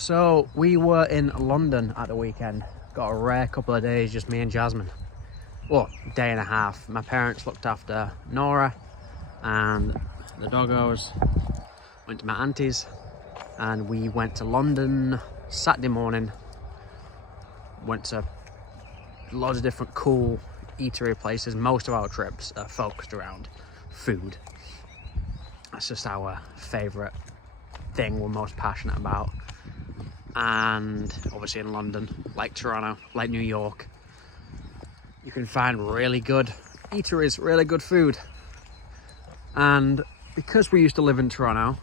So we were in London at the weekend. Got a rare couple of days, just me and Jasmine. Well, day and a half. My parents looked after Nora and the doggos. Went to my auntie's and we went to London Saturday morning. Went to loads of different cool eatery places. Most of our trips are focused around food. That's just our favourite thing we're most passionate about. And obviously in London, like Toronto, like New York, you can find really good eateries, really good food. And because we used to live in Toronto,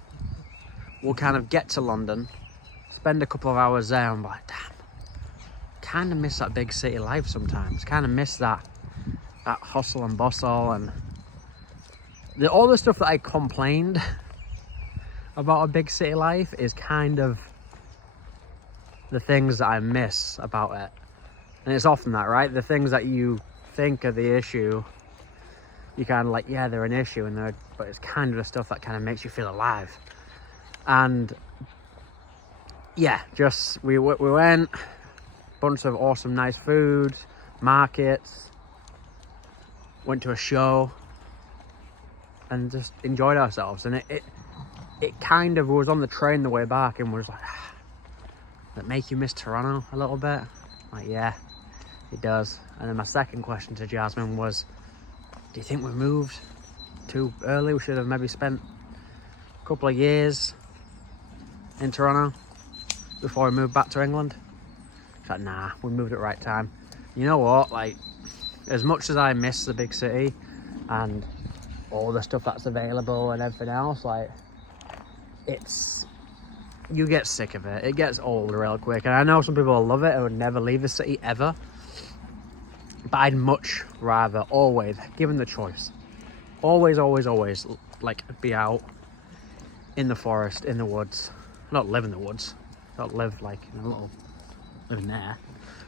we'll kind of get to London, spend a couple of hours there and be like, damn, kind of miss that big city life sometimes. Kind of miss that hustle and bustle and all the stuff that I complained about a big city life is kind of the things that I miss about it. And it's often that, right? The things that you think are the issue, you kind of like, yeah, they're an issue, but it's kind of the stuff that kind of makes you feel alive. And yeah, just we went, bunch of awesome, nice food, markets, went to a show, and just enjoyed ourselves. And it kind of was on the train the way back and was like, that make you miss Toronto a little bit? Like, yeah, it does. And then my second question to Jasmine was, do you think we moved too early? We should have maybe spent a couple of years in Toronto before we moved back to England. She's like, nah, we moved at the right time. You know what, like, as much as I miss the big city and all the stuff that's available and everything else, like, you get sick of it. It gets old real quick. And I know some people love it and would never leave the city ever. But I'd much rather always, given the choice, always, like, be out in the forest, in the woods. Not live in the woods. Not live, like, in a little, living there.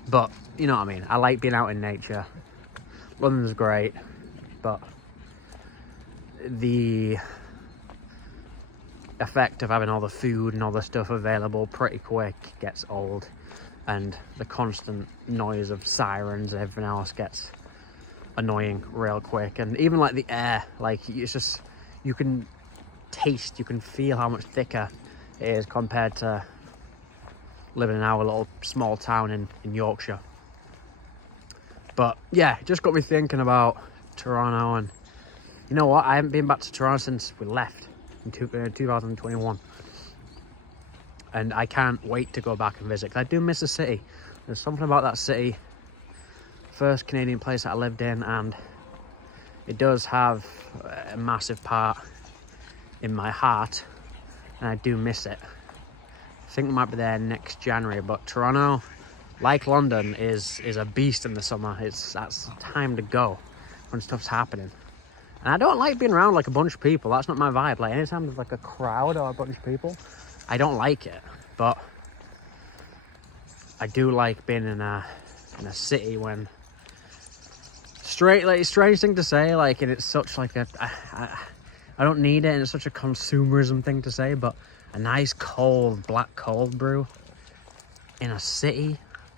But, you know what I mean. I like being out in nature. London's great. But the effect of having all the food and all the stuff available pretty quick gets old, and the constant noise of sirens and everything else gets annoying real quick. And even like the air, like, it's just, you can taste, you can feel how much thicker it is compared to living in our little small town in Yorkshire. But yeah, it just got me thinking about Toronto. And you know what, I haven't been back to Toronto since we left in 2021, and I can't wait to go back and visit, because I do miss the city. There's something about that city, first Canadian place that I lived in, and it does have a massive part in my heart, and I do miss it. I think we might be there next January. But Toronto, like London, is a beast in the summer. That's time to go when stuff's happening. And I don't like being around like a bunch of people. That's not my vibe. Like, anytime there's like a crowd or a bunch of people, I don't like it. But I do like being in a city when like, strange thing to say, like, and it's such like I don't need it, and it's such a consumerism thing to say, but a nice cold black cold brew in a city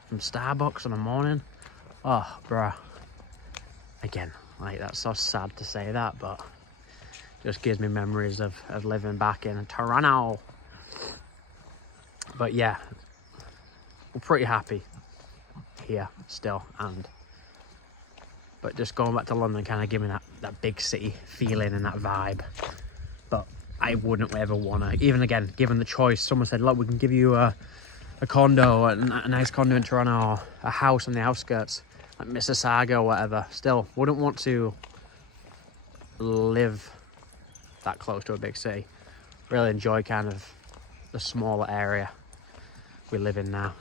from Starbucks in the morning. Oh, bruh. Again, like, that's so sad to say that, but just gives me memories of living back in Toronto. But yeah, we're pretty happy here still. But just going back to London kind of gave me that big city feeling and that vibe. But I wouldn't ever want to, even again, given the choice, someone said, look, we can give you a condo, a nice condo in Toronto, or a house on the outskirts, like Mississauga or whatever, still wouldn't want to live that close to a big city. Really enjoy kind of the smaller area we live in now.